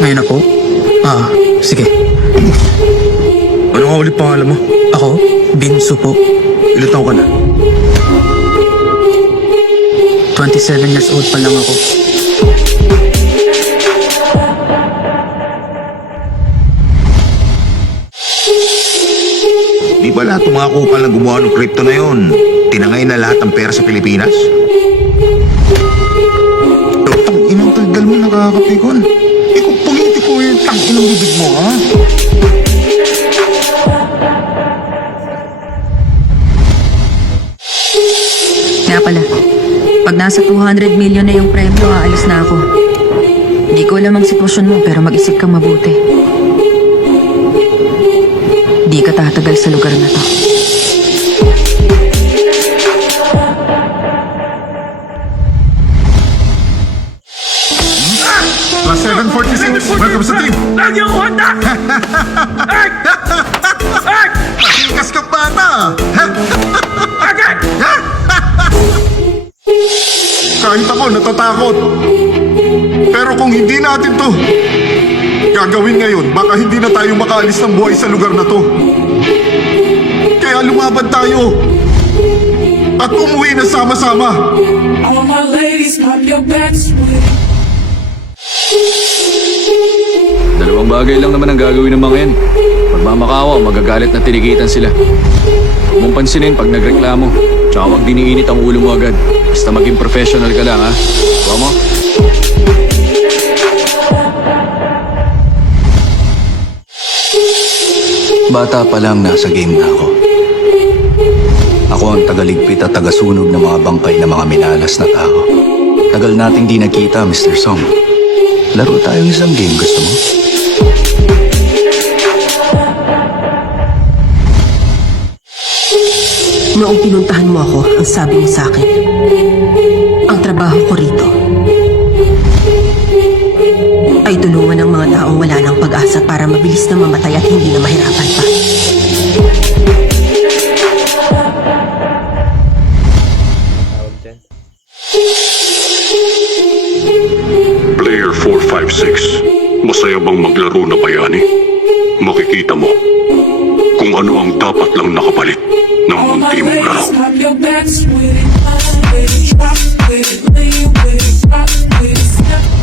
Ngayon na po? Sige. Ano nga ulit pangalan mo? Ako, Binsu po. Ilan taon ka na? 27 years old pa lang ako. Di ba lahat ng mga kupal na gumawa ng crypto na yon tinangay na lahat ng pera sa Pilipinas? Inang taldal mo nakakapikon. Ikaw politiko yung inang bibig mo, ha? Kaya pala, pag nasa 200 million na yung premyo, aalis na ako. Hindi ko alam ang sitwasyon mo, pero mag-isip kang mabuti. Di ka tatagal sa lugar na to. Plus 746, welcome sa team. Lagi ako handa! Masikas ka bata! Agad! Kahit ako natatakot. Pero kung hindi natin to gagawin ngayon, baka hindi na tayo makaalis ng buhay sa lugar na to. Kaya lumaban tayo at umuwi na sama-sama. All my ladies, pop your backs with Dalawang bagay lang naman ang gagawin ng mga yan. Magmamakawa, magagalit na tinigitan sila. Huwag mong pansinin pag nagreklamo. Tsaka huwag diniinit ang ulo mo agad. Basta maging professional ka lang, ha? Huwag mo? Bata pa lang nasa game na ako. Ako ang tagaligpit at tagasunog ng mga bangkay ng mga minalas na tao. Tagal nating di nakita, Mr. Song. Laro tayo isang game, gusto mo? Noong pinuntahan mo ako, ang sabi mo sa akin, ang trabaho ko rito ay tulungan ng mga taong wala ng pag-asa para mabilis na mamatay at hindi na mahirapan pa. Player 456, masaya bang maglaro na bayani? Makikita mo kung ano ang dapat lang nakapalit ng all my munti mong laro. ladies, pop your backs with it. Drop with it, lean with it, drop with it, step